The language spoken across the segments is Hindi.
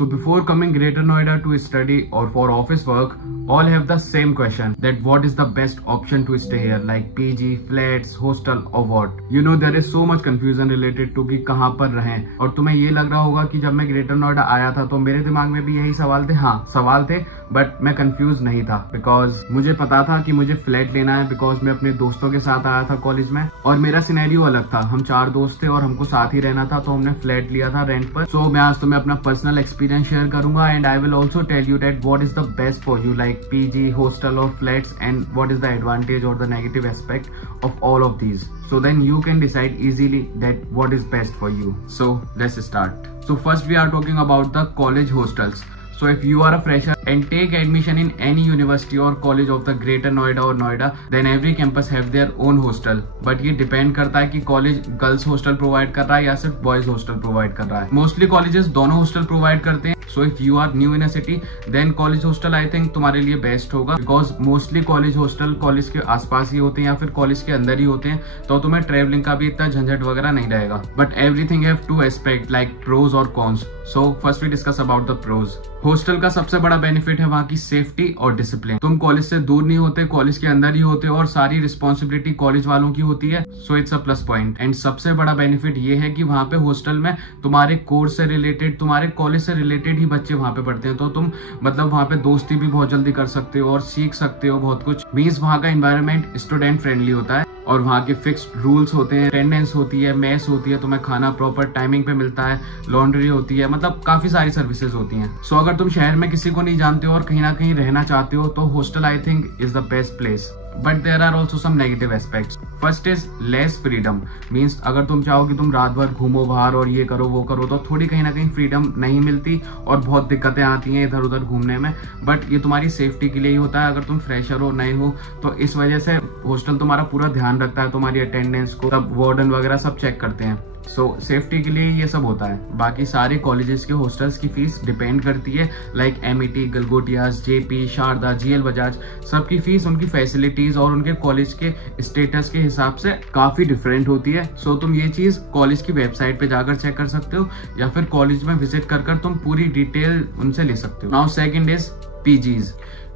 So before coming Greater Noida to study or for office work, all have the same question that what is the best option to stay here, like PG, flats, hostel or what? You know there is so much confusion related to कि कहाँ पर रहें। और तुम्हें ये लग रहा होगा कि जब मैं ग्रेटर नोएडा आया था तो मेरे दिमाग में भी यही सवाल थे। हाँ सवाल थे, बट मैं कंफ्यूज नहीं था बिकॉज मुझे पता था कि मुझे फ्लैट लेना है बिकॉज मैं अपने दोस्तों के साथ आया था कॉलेज में और मेरा सिनेरियो अलग था। हम 4 दोस्त थे और हमको साथ ही रहना था तो हमने फ्लैट लिया था रेंट पर। सो मैं आज तुम्हें अपना पर्सनल एक्सपीरियंस शेयर करूंगा and I will also tell you that what is the best for you like PG, hostel और flats and what is the advantage और the negative aspect of all of these, so then you can decide easily that what is best for you. So let's start. So first we are talking about the college hostels. So if you are a fresher and take admission in any university or college of the Greater Noida or Noida, then every campus have their own hostel. But ये depend करता है कि कॉलेज गर्ल्स हॉस्टल प्रोवाइड कर रहा है या सिर्फ बॉयज हॉस्टल प्रोवाइड कर रहा है। मोस्टली कॉलेजेस दोनों हॉस्टल प्रोवाइड करते हैं। So if you are new in a city then college hostel I think तुम्हारे लिए बेस्ट होगा because mostly college hostel college के आसपास ही होते हैं या फिर कॉलेज के अंदर ही होते हैं, तो तुम्हें ट्रेवलिंग का भी इतना झंझट वगैरह नहीं रहेगा। But everything have to aspect like pros और cons. So first we discuss about the pros. Hostel का सबसे बड़ा बेनिफिट है वहाँ की सेफ्टी और डिसिप्लिन। तुम कॉलेज से दूर नहीं होते, कॉलेज के अंदर ही होते और सारी रिस्पॉन्सिबिलिटी कॉलेज वालों की होती है। So it's a plus point. And सबसे बड़ा बेनिफिट ये है कि वहाँ पे हॉस्टल में तुम्हारे कोर्स से रिलेटेड, तुम्हारे कॉलेज से रिलेटेड ही बच्चे वहाँ पे पढ़ते हैं, तो तुम मतलब वहाँ पे दोस्ती भी बहुत जल्दी कर सकते हो और सीख सकते हो बहुत कुछ। मीन्स वहाँ का एनवायरनमेंट स्टूडेंट फ्रेंडली होता है और वहाँ के फिक्स्ड रूल्स होते हैं, अटेंडेंस होती है, मेस होती है, तुम्हें खाना प्रॉपर टाइमिंग पे मिलता है, लॉन्ड्री होती है, मतलब काफी सारी सर्विसेज होती हैं। सो अगर तुम शहर में किसी को नहीं जानते हो और कहीं ना कहीं रहना चाहते हो तो hostel I think is the best place. But there are also some negative aspects. First is less freedom. Means अगर तुम चाहो कि तुम रात भर घूमो बाहर और ये करो वो करो तो थोड़ी कहीं ना कहीं फ्रीडम नहीं मिलती और बहुत दिक्कतें आती हैं इधर उधर घूमने में। बट ये तुम्हारी सेफ्टी के लिए ही होता है। अगर तुम फ्रेशर हो नए हो तो इस वजह से हॉस्टल तुम्हारा पूरा ध्यान रखता है, तुम्हारी अटेंडेंस को, तब वार्डन वगैरह सब चेक करते हैं। सो सेफ्टी के लिए ये सब होता है। बाकी सारे कॉलेजेस के हॉस्टल्स की फीस डिपेंड करती है like MET, Galgotias, Jaypee, Sharda, GL Bajaj, सबकी फीस उनकी फैसिलिटीज और उनके कॉलेज के स्टेटस के हिसाब से काफी डिफरेंट होती है। सो तुम ये चीज कॉलेज की वेबसाइट पे जाकर चेक कर सकते हो या फिर कॉलेज में विजिट कर तुम पूरी डिटेल उनसे ले सकते हो। Now second is PGs.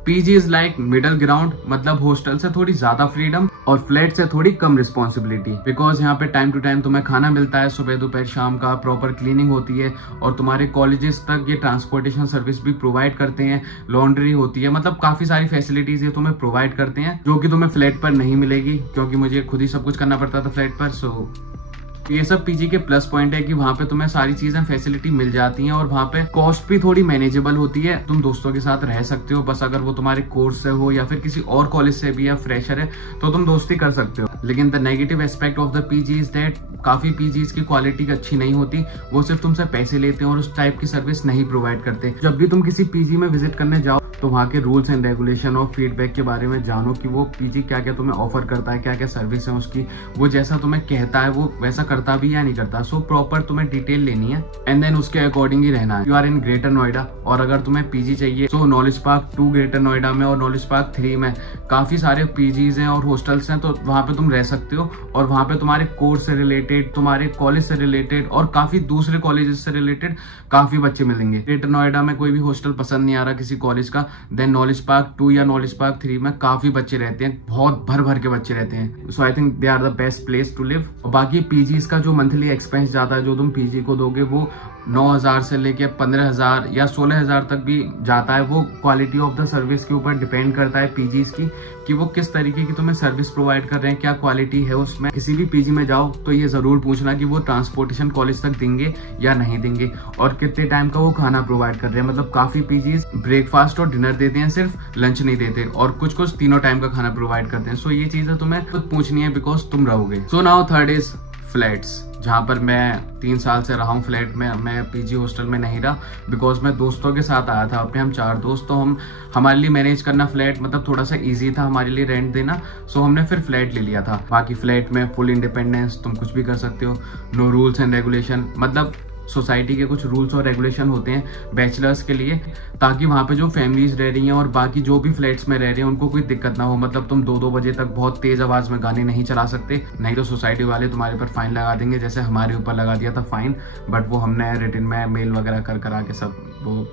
PG is like middle ground, मतलब हॉस्टल से थोड़ी ज्यादा फ्रीडम और फ्लैट से थोड़ी कम रिस्पॉन्सिबिलिटी बिकॉज यहाँ पे टाइम टू टाइम तुम्हें खाना मिलता है, सुबह दोपहर शाम का, प्रॉपर क्लीनिंग होती है और तुम्हारे कॉलेजेस तक ये ट्रांसपोर्टेशन सर्विस भी प्रोवाइड करते हैं, लॉन्ड्री होती है, मतलब काफी सारी फैसिलिटीज ये तुम्हें प्रोवाइड करते हैं जो कि तुम्हें फ्लैट पर नहीं मिलेगी क्योंकि मुझे खुद ही सब कुछ करना पड़ता था फ्लैट पर। सो ये सब पीजी के प्लस पॉइंट है कि वहाँ पे तुम्हें सारी चीजें फैसिलिटी मिल जाती हैं और वहाँ पे कॉस्ट भी थोड़ी मैनेजेबल होती है। तुम दोस्तों के साथ रह सकते हो, बस अगर वो तुम्हारे कोर्स से हो या फिर किसी और कॉलेज से भी या फ्रेशर है तो तुम दोस्ती कर सकते हो। लेकिन the negative aspect of the PG is that काफी पीजीज की क्वालिटी अच्छी नहीं होती, वो सिर्फ तुमसे पैसे लेते हैं और उस टाइप की सर्विस नहीं प्रोवाइड करते। जब भी तुम किसी पीजी में विजिट करने जाओ तो वहाँ के रूल्स एंड रेगुलेशन और फीडबैक के बारे में जानो कि वो पीजी क्या क्या तुम्हें ऑफर करता है, क्या क्या सर्विस है उसकी, वो जैसा तुम्हें कहता है वो वैसा करता भी या नहीं करता। सो प्रॉपर तुम्हें डिटेल लेनी है एंड देन उसके अकॉर्डिंग ही रहना है। You are in Greater Noida और अगर तुम्हें पीजी चाहिए तो नॉलेज पार्क 2 ग्रेटर नोएडा में और नॉलेज पार्क 3 में काफी सारे पीजीज हैं और हॉस्टल्स हैं, तो वहाँ पे तुम रह सकते हो और वहाँ पे तुम्हारे कोर्स से रिलेटेड, तुम्हारे कॉलेज से रिलेटेड और काफी दूसरे कॉलेजेस से रिलेटेड काफी बच्चे मिलेंगे। ग्रेटर नोएडा में कोई भी हॉस्टल पसंद नहीं आ रहा किसी कॉलेज का, देन नॉलेज पार्क 2 या नॉलेज पार्क 3 में काफी बच्चे रहते हैं, बहुत भर भर के बच्चे रहते हैं। So I think they are the best place to live. PGs पीजीज का जो मंथली एक्सपेंस जाता है जो तुम पीजी को दोगे वो 9,000 से लेके 15,000 या 16,000 तक भी जाता है। वो क्वालिटी ऑफ द सर्विस के ऊपर डिपेंड करता है पीजीज की कि वो किस तरीके की तुम्हें सर्विस प्रोवाइड कर रहे हैं, क्या क्वालिटी है उसमें। किसी भी पीजी में जाओ तो ये जरूर पूछना कि वो ट्रांसपोर्टेशन कॉलेज तक देंगे या नहीं देंगे और कितने टाइम का वो खाना प्रोवाइड कर रहे हैं। मतलब काफी पीजीज ब्रेकफास्ट और डिनर देते हैं, सिर्फ लंच नहीं देते और कुछ कुछ तीनों टाइम का खाना प्रोवाइड करते हैं। सो ये चीजें तुम्हें खुद पूछनी है बिकॉज तुम रहोगे। So now third is flats, जहाँ पर मैं 3 साल से रहा हूँ फ्लैट में। मैं पीजी हॉस्टल में नहीं रहा बिकॉज मैं दोस्तों के साथ आया था अपने, हम 4 दोस्त, तो हमारे लिए मैनेज करना फ्लैट मतलब थोड़ा सा इजी था हमारे लिए रेंट देना। सो हमने फिर फ्लैट ले लिया था। बाकी फ्लैट में फुल इंडिपेंडेंस, तुम कुछ भी कर सकते हो, नो रूल्स एंड रेगुलेशन, मतलब सोसाइटी के कुछ रूल्स और रेगुलेशन होते हैं बैचलर्स के लिए ताकि वहाँ पे जो फैमिलीज रह रही हैं और बाकी जो भी फ्लैट्स में रह रहे हैं उनको कोई दिक्कत ना हो। मतलब तुम 2-2 बजे तक बहुत तेज आवाज में गाने नहीं चला सकते, नहीं तो सोसाइटी वाले तुम्हारे पर फाइन लगा देंगे, जैसे हमारे ऊपर लगा दिया था फाइन। बट वो हमने रिटन में मेल वगैरह कर करा के सब वो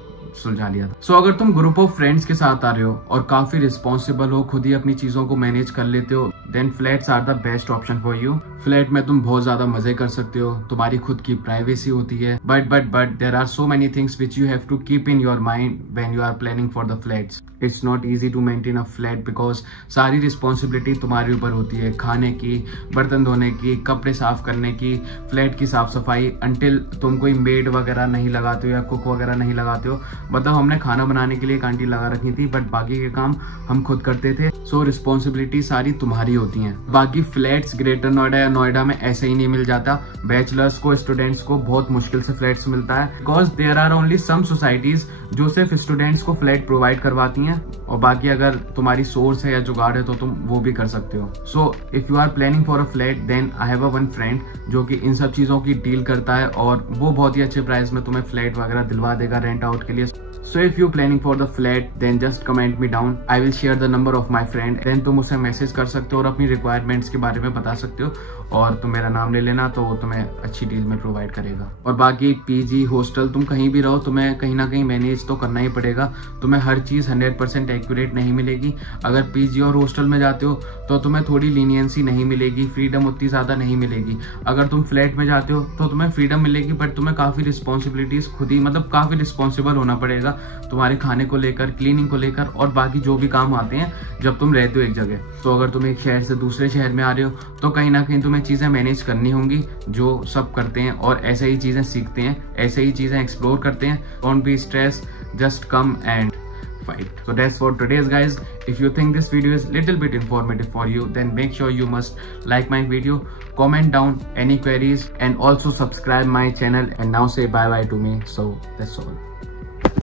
सुलझा लिया था। सो अगर तुम ग्रुप ऑफ फ्रेंड्स के साथ आ रहे हो और काफी रिस्पॉन्सिबल हो, खुद ही अपनी चीजों को मैनेज कर लेते हो, then flats are the best option for you. Flat में तुम बहुत ज्यादा मजे कर सकते हो, तुम्हारी खुद की प्राइवेसी होती है, but there are so many things which you have to keep in your mind when you are planning for the flats. It's not easy to maintain a flat because सारी रिस्पॉन्सिबिलिटी तुम्हारे ऊपर होती है, खाने की, बर्तन धोने की, कपड़े साफ करने की, फ्लैट की साफ सफाई, अंटिल तुम कोई मेड वगैरह नहीं लगाते हो या कुक वगैरह नहीं लगाते हो। मतलब हमने खाना बनाने के लिए एक आंटी लगा रखी थी, बट बाकी के काम हम खुद करते थे। सो रिस्पॉन्सिबिलिटी सारी तुम्हारी होती है। बाकी फ्लैट्स ग्रेटर नोएडा या नोएडा में ऐसे ही नहीं मिल जाता। बैचलर्स को, स्टूडेंट्स को बहुत मुश्किल से फ्लैट्स मिलता है because there are only some societies जो सिर्फ स्टूडेंट्स को फ्लैट प्रोवाइड करवाती हैं, और बाकी अगर तुम्हारी सोर्स है या जुगाड़ है तो तुम वो भी कर सकते हो। So if you are planning for a flat then I have a one friend जो कि इन सब चीजों की डील करता है और वो बहुत ही अच्छे प्राइस में तुम्हें फ्लैट वगैरह दिलवा देगा रेंट आउट के लिए। So if you're planning for the flat, then just comment me down. I will share the number of my friend. Then तुम उसे मैसेज कर सकते हो और अपनी रिक्वायरमेंट्स के बारे में बता सकते हो, और तुम मेरा नाम ले लेना तो वो तुम्हें अच्छी डील में प्रोवाइड करेगा। और बाकी पीजी, हॉस्टल, तुम कहीं भी रहो, तुम्हें कहीं ना कहीं मैनेज तो करना ही पड़ेगा। तुम्हें हर चीज़ 100% एक्यूरेट नहीं मिलेगी। अगर पीजी और हॉस्टल में जाते हो तो तुम्हें थोड़ी लीनियंसी नहीं मिलेगी, फ्रीडम उतनी ज़्यादा नहीं मिलेगी। अगर तुम फ्लैट में जाते हो तो तुम्हें फ्रीडम मिलेगी, बट तुम्हें काफ़ी रिस्पॉन्सिबिलिटीज़ खुद ही, मतलब काफ़ी रिस्पॉन्सिबल होना पड़ेगा तुम्हारे खाने को लेकर, क्लीनिंग को लेकर, और बाकी जो भी काम आते हैं जब तुम रहते हो एक जगह। तो अगर तुम एक शहर से दूसरे शहर में आ रहे हो तो कहीं ना कहीं तुम्हें चीज़ें मैनेज करनी होंगी, जो सब करते हैं और ऐसे ही चीज़ें सीखते हैं, ऐसे ही चीज़ें एक्सप्लोर करते हैं। Don't be stress, just come and fight. So that's for today's guys. If you think this video is little bit informative for you, then make sure you must like my video, comment down any queries, and also subscribe my channel. And now say bye bye to me. So that's all.